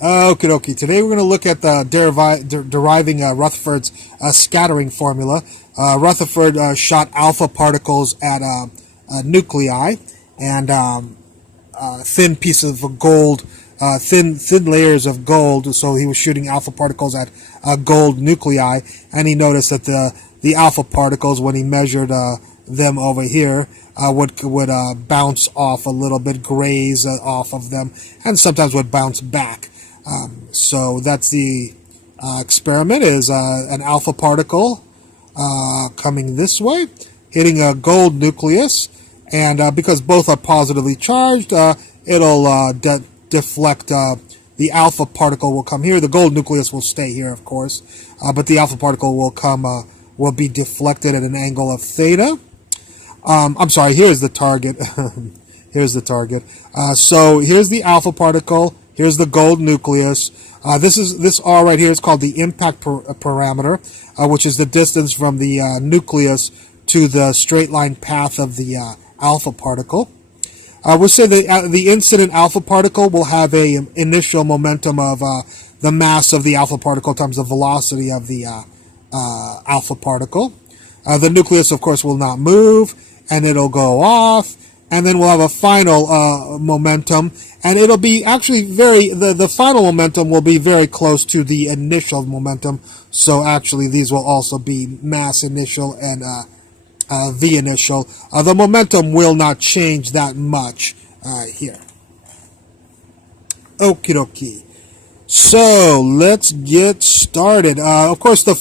Okie dokie. Today we're going to look at the deriving Rutherford's scattering formula. Rutherford shot alpha particles at nuclei and thin pieces of gold, thin layers of gold. So he was shooting alpha particles at gold nuclei, and he noticed that the alpha particles, when he measured them over here, would bounce off a little bit, graze off of them, and sometimes would bounce back. So that's the experiment, is an alpha particle coming this way, hitting a gold nucleus, and because both are positively charged, it'll deflect. The alpha particle will come here. The gold nucleus will stay here, of course, but the alpha particle will be deflected at an angle of theta. I'm sorry, here's the target. Here's the target. So here's the alpha particle. Here's the gold nucleus. This R right here is called the impact parameter, which is the distance from the nucleus to the straight line path of the alpha particle. We'll say the incident alpha particle will have a initial momentum of the mass of the alpha particle times the velocity of the alpha particle. The nucleus, of course, will not move, and it'll go off. And then we'll have a final momentum, and it'll be actually the final momentum will be very close to the initial momentum. So actually these will also be mass initial and V initial. The momentum will not change that much here. Okie dokie. So let's get started. Of course, we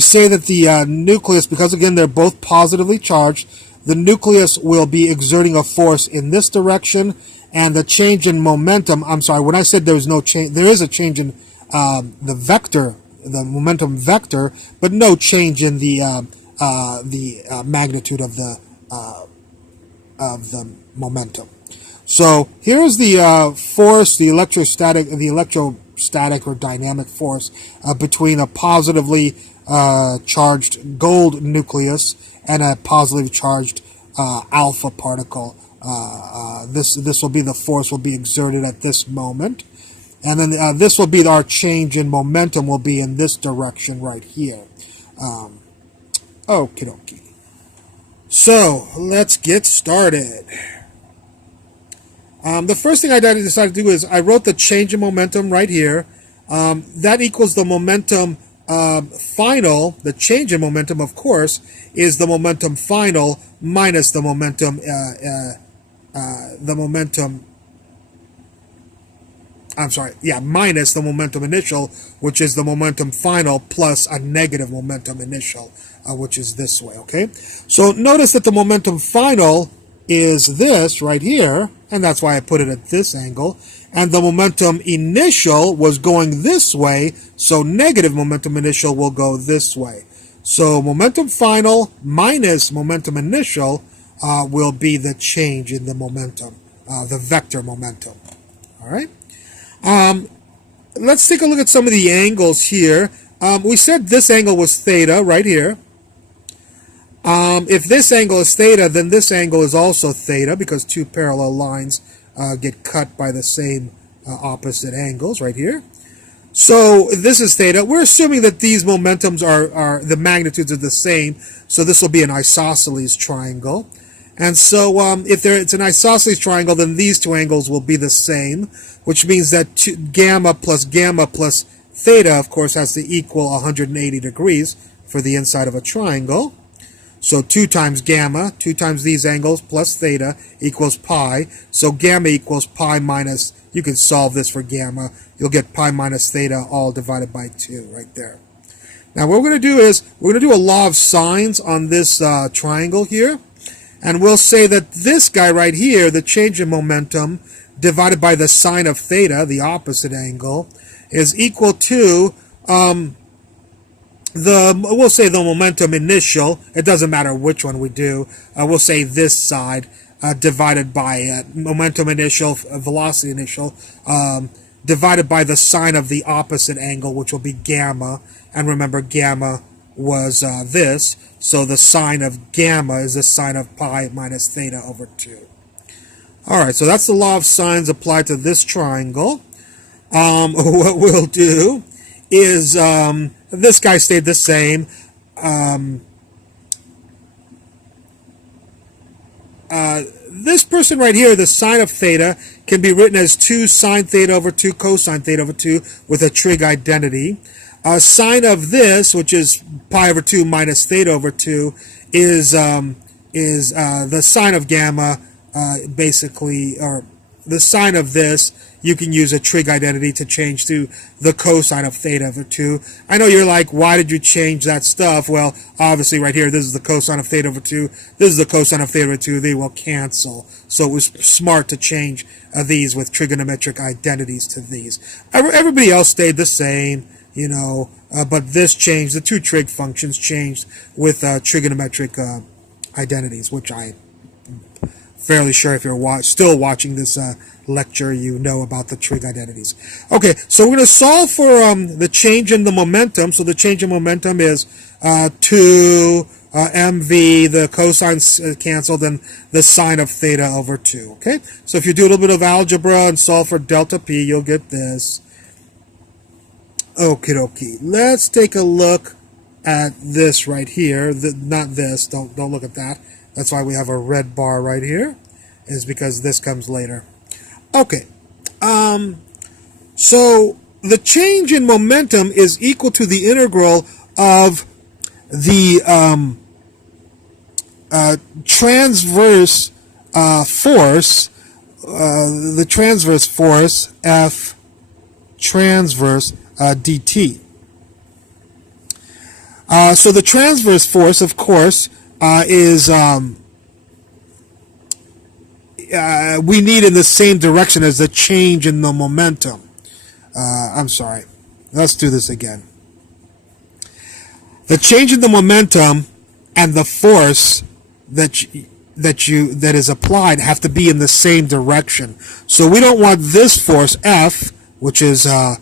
say that the nucleus, because again they're both positively charged, the nucleus will be exerting a force in this direction, and the change in momentum, I'm sorry, when I said there was no change, there is a change in the vector, the momentum vector, but no change in the magnitude of the momentum. So here's the force, the electrostatic or dynamic force between a positively charged gold nucleus and a positively charged alpha particle. This will be the force will be exerted at this moment, and then this will be our change in momentum will be in this direction right here. Okie dokie. So let's get started. The first thing I decided to do is I wrote the change in momentum right here. That equals the momentum final. The change in momentum, of course, is the momentum final minus the momentum minus the momentum initial, which is the momentum final, plus a negative momentum initial, which is this way, okay? So notice that the momentum final is this right here, and that's why I put it at this angle, and the momentum initial was going this way, so negative momentum initial will go this way. So momentum final minus momentum initial will be the change in the momentum, the vector momentum. All right. Let's take a look at some of the angles here. We said this angle was theta right here. If this angle is theta, then this angle is also theta, because two parallel lines get cut by the same opposite angles right here. So this is theta. We're assuming that these momentums are the magnitudes are the same, so this will be an isosceles triangle. And so if it's an isosceles triangle, then these two angles will be the same, which means that gamma plus theta, of course, has to equal 180 degrees for the inside of a triangle. So 2 times gamma, 2 times these angles, plus theta, equals pi. So gamma equals pi minus, you can solve this for gamma. You'll get pi minus theta all divided by 2 right there. Now what we're going to do is, we're going to do a law of sines on this triangle here. And we'll say that this guy right here, the change in momentum, divided by the sine of theta, the opposite angle, is equal to we'll say the momentum initial. It doesn't matter which one we do. We'll say this side divided by momentum initial, velocity initial, divided by the sine of the opposite angle, which will be gamma. And remember, gamma was this, so the sine of gamma is the sine of pi minus theta over 2. Alright, so that's the law of sines applied to this triangle. What we'll do is this guy stayed the same. This person right here, the sine of theta, can be written as 2 sine theta over 2 cosine theta over 2 with a trig identity. Sine of this, which is pi over 2 minus theta over 2, is the sine of gamma, basically, or the sine of this. You can use a trig identity to change to the cosine of theta over 2. I know you're like, why did you change that stuff? Well, obviously right here, this is the cosine of theta over 2. This is the cosine of theta over 2. They will cancel. So it was smart to change these with trigonometric identities to these. Everybody else stayed the same, you know, but this changed. The two trig functions changed with trigonometric identities, which I'm fairly sure if you're still watching this lecture, you know about the trig identities. Okay, so we're going to solve for the change in the momentum. So the change in momentum is 2 mv, the cosines canceled, and the sine of theta over 2. Okay, so if you do a little bit of algebra and solve for delta p, you'll get this. Okie dokie. Let's take a look at this right here. Not this. Don't look at that. That's why we have a red bar right here, is because this comes later. Okay, so the change in momentum is equal to the integral of the transverse force, F transverse dt. So the transverse force, of course, is we need in the same direction as the change in the momentum. I'm sorry. Let's do this again. The change in the momentum and the force that is applied have to be in the same direction. So we don't want this force F, which is the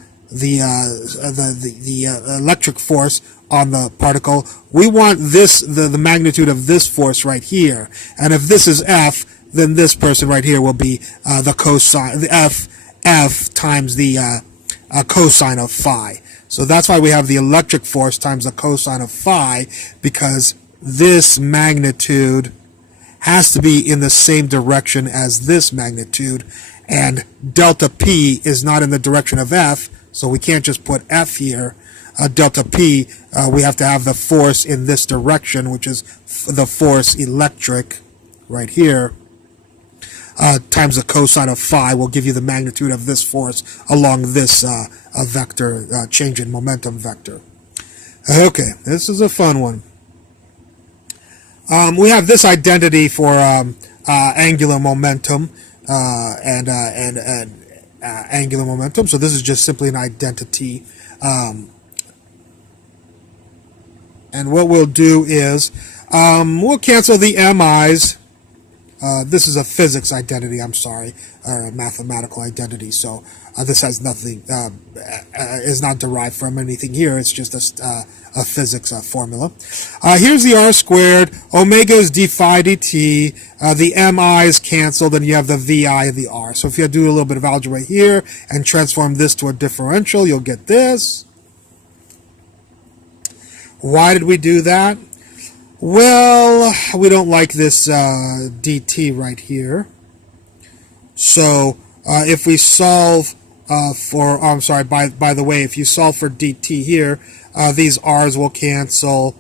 electric force on the particle. We want this the magnitude of this force right here. And if this is F, then this person right here will be the cosine, the F times the cosine of phi. So that's why we have the electric force times the cosine of phi, because this magnitude has to be in the same direction as this magnitude, and delta P is not in the direction of F, so we can't just put F here. Delta P, we have to have the force in this direction, which is the force electric right here, times the cosine of phi will give you the magnitude of this force along this vector, change in momentum vector. Okay, this is a fun one. We have this identity for angular momentum and angular momentum, so this is just simply an identity. And what we'll do is we'll cancel the mi's. This is a physics identity, I'm sorry, or a mathematical identity, so this has nothing, is not derived from anything here, it's just a physics formula. Here's the r squared, omega is d phi dt, the mi is canceled, and you have the vi and the r. So if you do a little bit of algebra here and transform this to a differential, you'll get this. Why did we do that? Well, we don't like this dt right here. So if we solve for, I'm sorry, by the way, if you solve for dt here, these r's will cancel.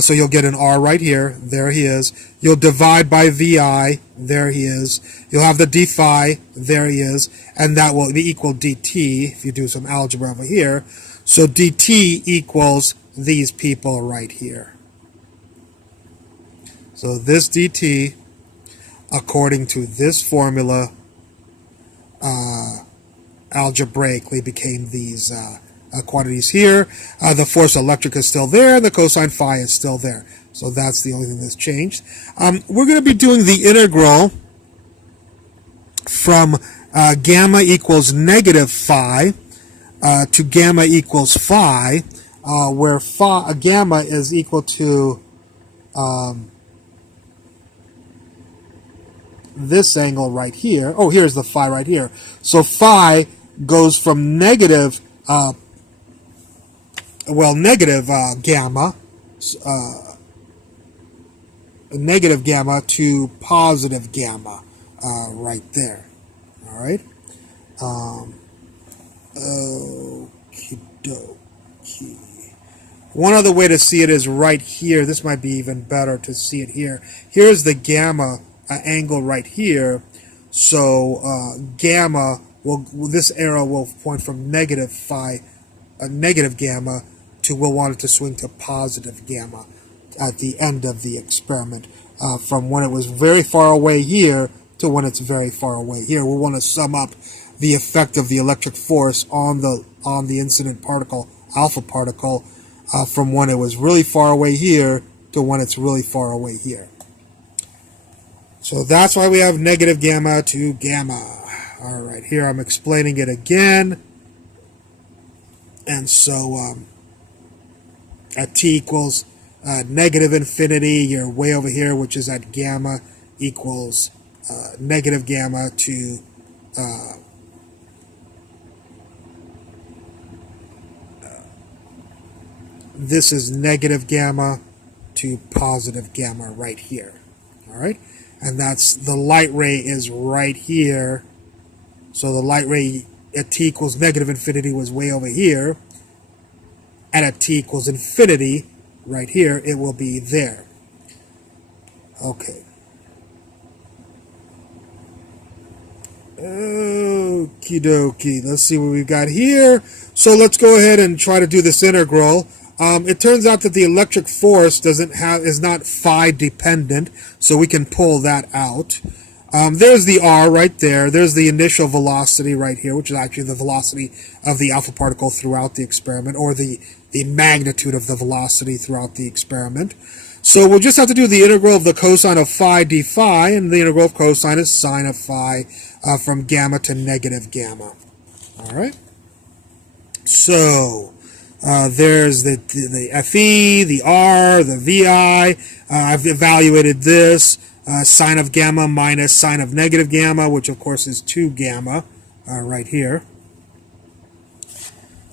So you'll get an r right here. There he is. You'll divide by vi. There he is. You'll have the d phi. There he is. And that will be equal dt if you do some algebra over here. So dt equals these people right here. So this dt, according to this formula, algebraically became these quantities here. The force electric is still there, and the cosine phi is still there. So that's the only thing that's changed. We're going to be doing the integral from gamma equals negative phi to gamma equals phi, where gamma is equal to this angle right here. Oh, here's the phi right here. So phi goes from negative gamma, negative gamma to positive gamma, right there. All right. Okie dokie. One other way to see it is right here. This might be even better to see it here. Here's the gamma angle right here. So gamma this arrow will point from negative phi, negative gamma, to we'll want it to swing to positive gamma at the end of the experiment, from when it was very far away here to when it's very far away here. We want to sum up the effect of the electric force on the incident particle, alpha particle, from when it was really far away here to when it's really far away here. So that's why we have negative gamma to gamma. All right, here I'm explaining it again. And so at t equals negative infinity, you're way over here, which is at gamma equals negative gamma to this is negative gamma to positive gamma right here. All right, and that's the light ray is right here. So the light ray at t equals negative infinity was way over here, and at t equals infinity right here it will be there. Okay. Okie dokie. Let's see what we've got here. So let's go ahead and try to do this integral. It turns out that the electric force is not phi dependent, so we can pull that out. There's the r right there. There's the initial velocity right here, which is actually the velocity of the alpha particle throughout the experiment, or the magnitude of the velocity throughout the experiment. So we'll just have to do the integral of the cosine of phi d phi, and the integral of cosine is sine of phi from gamma to negative gamma. All right. So there's the Fe, the R, the Vi. I've evaluated this. Sine of gamma minus sine of negative gamma, which of course is 2 gamma right here.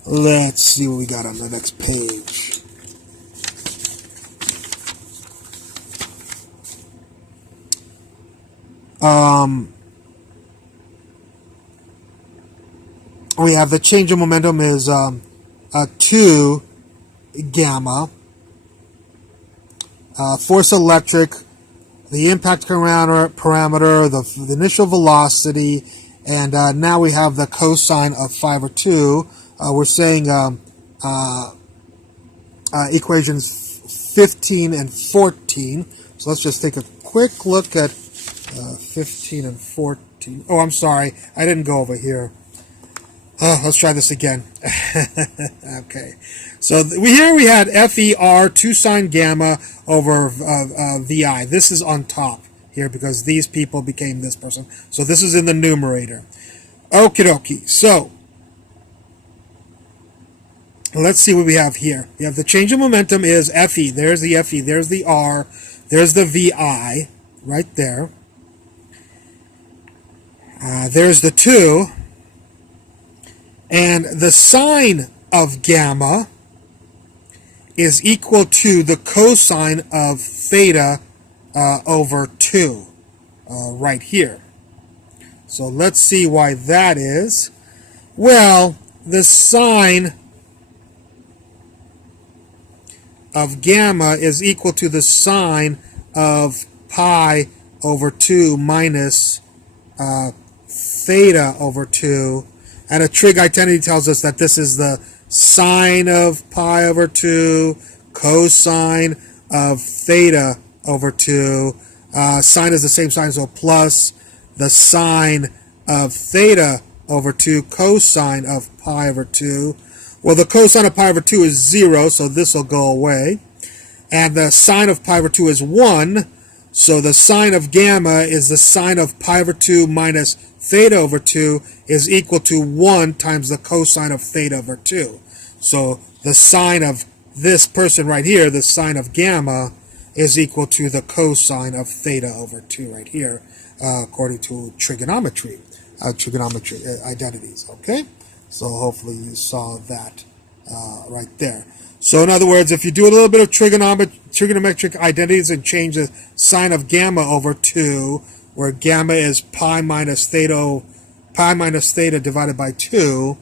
Let's see what we got on the next page. We have the change of momentum is 2 gamma. Force electric, the impact parameter, the initial velocity, and now we have the cosine of phi over 2. We're saying equations 15 and 14. So let's just take a quick look at 15 and 14. Oh, I'm sorry. I didn't go over here. Let's try this again. Okay. So here we had FER 2 sine gamma over VI. This is on top here because these people became this person. So this is in the numerator. Okie dokie. So let's see what we have here. We have the change of momentum is FE. There's the FE. There's the R. There's the VI right there. There's the 2. And the sine of gamma is equal to the cosine of theta over 2 right here. So let's see why that is. Well, the sine of gamma is equal to the sine of pi over 2 minus theta over 2. And a trig identity tells us that this is the sine of pi over 2, cosine of theta over 2. Sine is the same sign, so plus the sine of theta over 2, cosine of pi over 2. Well, the cosine of pi over 2 is 0, so this will go away. And the sine of pi over 2 is 1, so the sine of gamma is the sine of pi over 2 minus theta over 2 is equal to 1 times the cosine of theta over 2. So the sine of this person right here, the sine of gamma, is equal to the cosine of theta over 2 right here, according to trigonometry. trigonometric identities. Okay, so hopefully you saw that right there. So in other words, if you do a little bit of trigonometric identities and change the sign of gamma over 2, where gamma is pi minus theta divided by 2,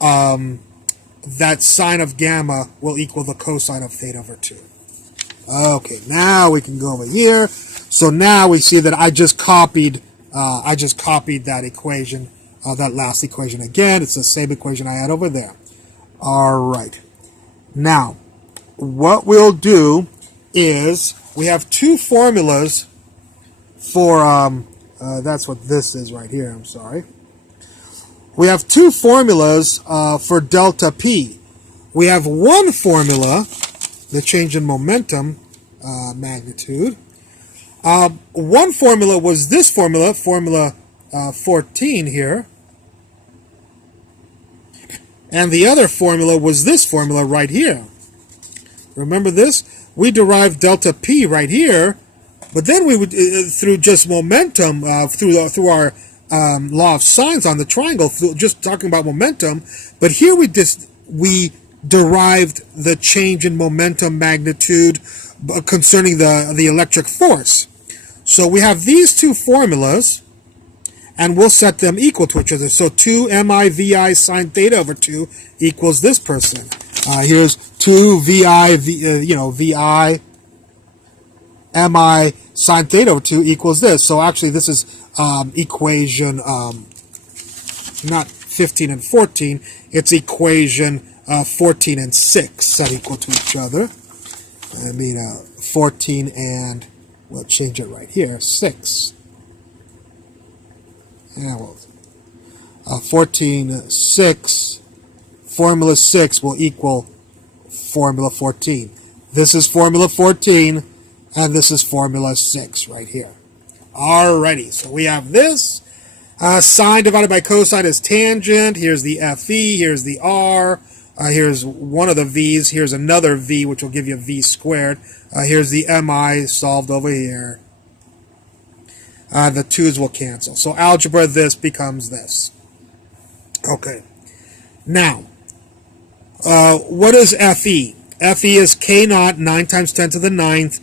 that sine of gamma will equal the cosine of theta over 2. Okay, now we can go over here. So now we see that I just copied that equation, that last equation again. It's the same equation I had over there. All right. Now, what we'll do is we have two formulas for, that's what this is right here, I'm sorry. We have two formulas for delta P. We have one formula, the change in momentum magnitude. One formula was this formula, formula 14 here. And the other formula was this formula right here. Remember this? We derived delta P right here, but then we would, through just momentum, through our law of sines on the triangle, just talking about momentum, but here we derived the change in momentum magnitude concerning the electric force. So we have these two formulas, and we'll set them equal to each other. So 2 mi sine theta over 2 equals this person. Here's 2 vi mi sine theta over 2 equals this. So actually this is equation, not 15 and 14, it's equation 14 and 6 set equal to each other. I mean 14 and, we'll change it right here, 6. Yeah, well, 14, 6, formula 6 will equal formula 14. This is formula 14, and this is formula 6 right here. Alrighty, so we have this. Sine divided by cosine is tangent. Here's the FE, here's the R. Here's one of the V's. Here's another V, which will give you V squared. Here's the MI solved over here. The 2's will cancel. So algebra, this becomes this. Okay. Now, what is FE? FE is K naught, 9 times 10 to the 9th.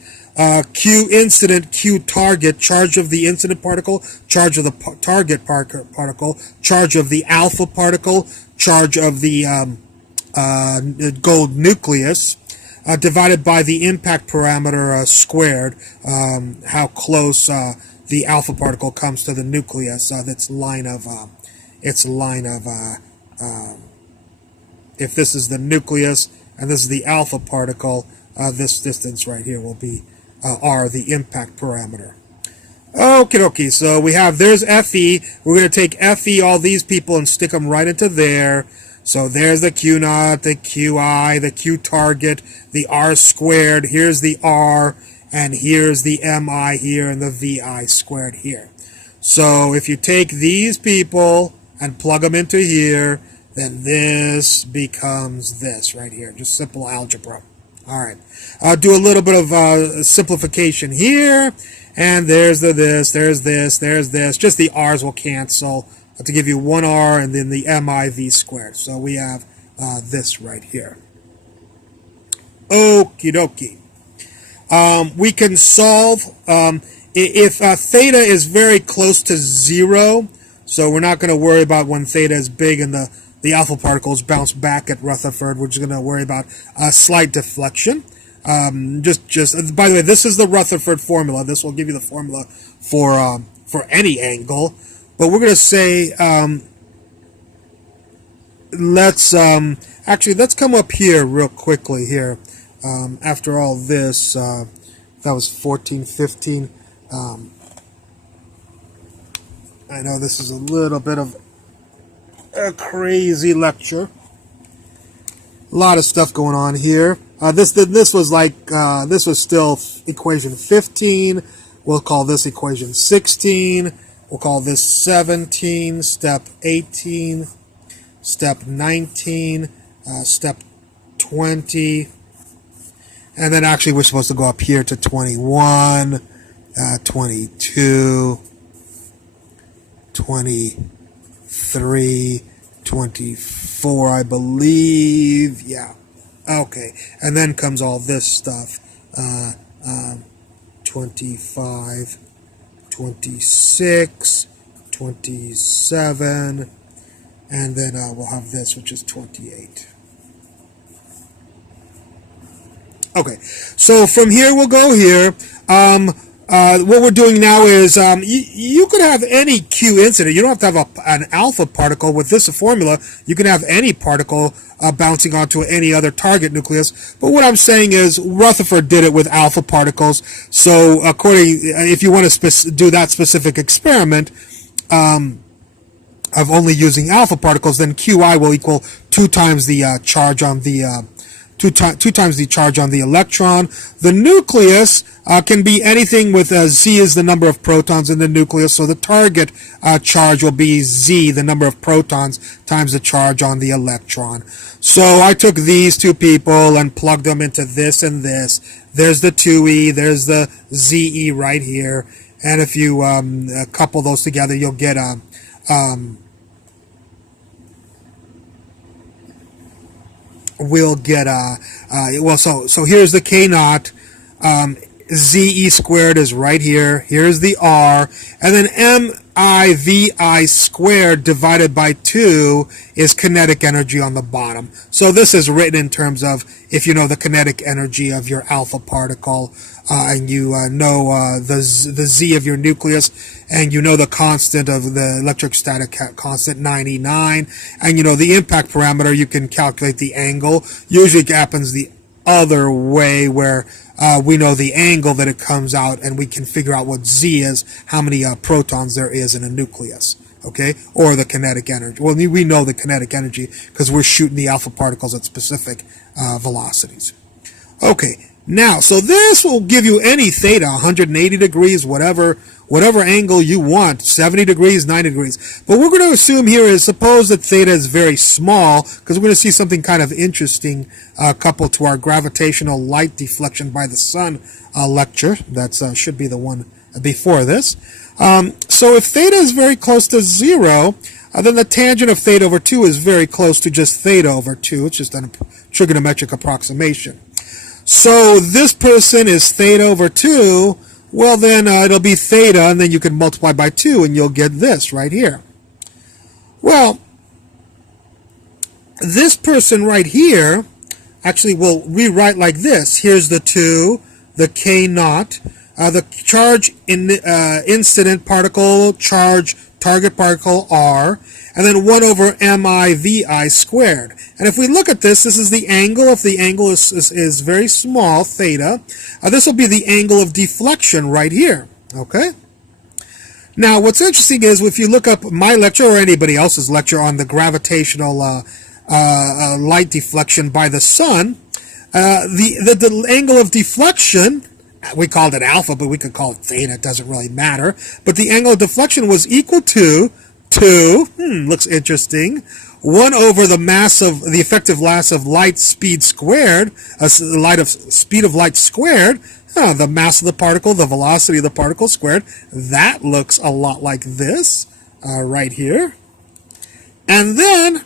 Q incident, Q target, charge of the incident particle, charge of the target particle, charge of the alpha particle, charge of the gold nucleus, divided by the impact parameter squared, how close the alpha particle comes to the nucleus, its line of, if this is the nucleus and this is the alpha particle, this distance right here will be R, the impact parameter. Okie dokie, so we have, there's FE. We're going to take FE, all these people, and stick them right into there. So there's the Q naught, the QI, the Q target, the R squared. Here's the R, and here's the MI here, and the VI squared here. So if you take these people and plug them into here, then this becomes this right here. Just simple algebra. All right. I'll do a little bit of simplification here. And there's the this, there's this, there's this. Just the R's will cancel to give you one R and then the MIV squared. So we have this right here. Okie dokie. We can solve if theta is very close to 0. So we're not going to worry about when theta is big and the alpha particles bounce back at Rutherford. We're just going to worry about a slight deflection. By the way, this is the Rutherford formula. This will give you the formula for any angle. But we're going to say, let's come up here real quickly here. After all this, that was 14, 15. I know this is a little bit of a crazy lecture. A lot of stuff going on here. This was still equation 15. We'll call this equation 16. We'll call this 17, step 18, step 19, step 20. And then actually we're supposed to go up here to 21, 22, 23, 24, I believe. Yeah. Okay. And then comes all this stuff. 25, 26, 27, and then we'll have this, which is 28. Okay, so from here we'll go here. What we're doing now is you could have any Q incident. You don't have to have an alpha particle with this formula. You can have any particle bouncing onto any other target nucleus. But what I'm saying is Rutherford did it with alpha particles. So if you want to do that specific experiment of only using alpha particles, then Qi will equal 2 times the charge on the two times the charge on the electron. The nucleus can be anything with Z is the number of protons in the nucleus, so the target charge will be Z, the number of protons, times the charge on the electron. So I took these two people and plugged them into this and this. There's the 2e, there's the ZE right here, and if you couple those together, you'll get a we'll get so here's the K naught, ZE squared is right here, here's the R, and then MIVI squared divided by 2 is kinetic energy on the bottom. So this is written in terms of if you know the kinetic energy of your alpha particle, and you know the Z of your nucleus, and you know the constant of the electrostatic constant 99, and you know the impact parameter, you can calculate the angle. Usually it happens the other way, where we know the angle that it comes out, and we can figure out what Z is, how many protons there is in a nucleus, okay, or the kinetic energy. Well, we know the kinetic energy because we're shooting the alpha particles at specific velocities. Okay, now, so this will give you any theta, 180 degrees, whatever angle you want, 70 degrees, 90 degrees. But what we're going to assume here is, suppose that theta is very small, because we're going to see something kind of interesting coupled to our gravitational light deflection by the sun lecture. That should be the one before this. So if theta is very close to 0, then the tangent of theta over 2 is very close to just theta over 2. It's just a trigonometric approximation. So this person is theta over 2. Well, then it'll be theta, and then you can multiply by 2, and you'll get this right here. Well, this person right here actually will rewrite like this. Here's the 2, the K naught, the charge incident particle, charge target particle R, and then 1 over MIVI squared. And if we look at this, this is the angle. If the angle is very small, theta, this will be the angle of deflection right here, okay? Now, what's interesting is if you look up my lecture or anybody else's lecture on the gravitational light deflection by the sun, the angle of deflection, we called it alpha, but we could call it theta, it doesn't really matter, but the angle of deflection was equal to 2, looks interesting, 1 over the mass of the effective mass of light speed squared, speed of light squared, the mass of the particle, the velocity of the particle squared. That looks a lot like this right here. And then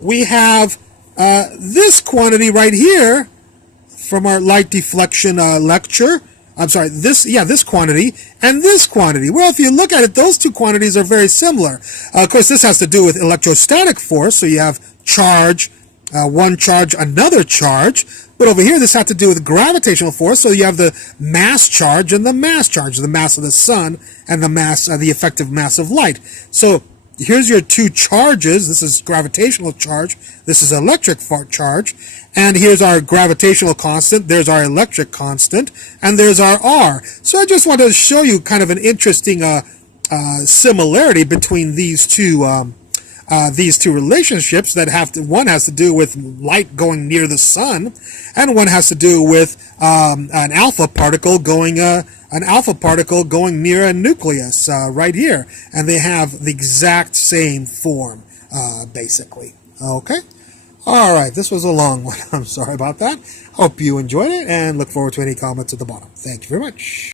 we have this quantity right here from our light deflection lecture. I'm sorry, this quantity and this quantity. Well, if you look at it, those two quantities are very similar. Of course, this has to do with electrostatic force, so you have charge, one charge, another charge. But over here, this has to do with gravitational force, so you have the mass charge and the mass charge, the mass of the sun and the mass, the effective mass of light. So here's your two charges. This is gravitational charge. This is electric charge. And here's our gravitational constant. There's our electric constant. And there's our R. So I just wanted to show you kind of an interesting similarity between these two relationships that one has to do with light going near the sun, and one has to do with an alpha particle going near a nucleus right here, and they have the exact same form basically. Okay, all right, this was a long one. I'm sorry about that. Hope you enjoyed it, and look forward to any comments at the bottom. Thank you very much.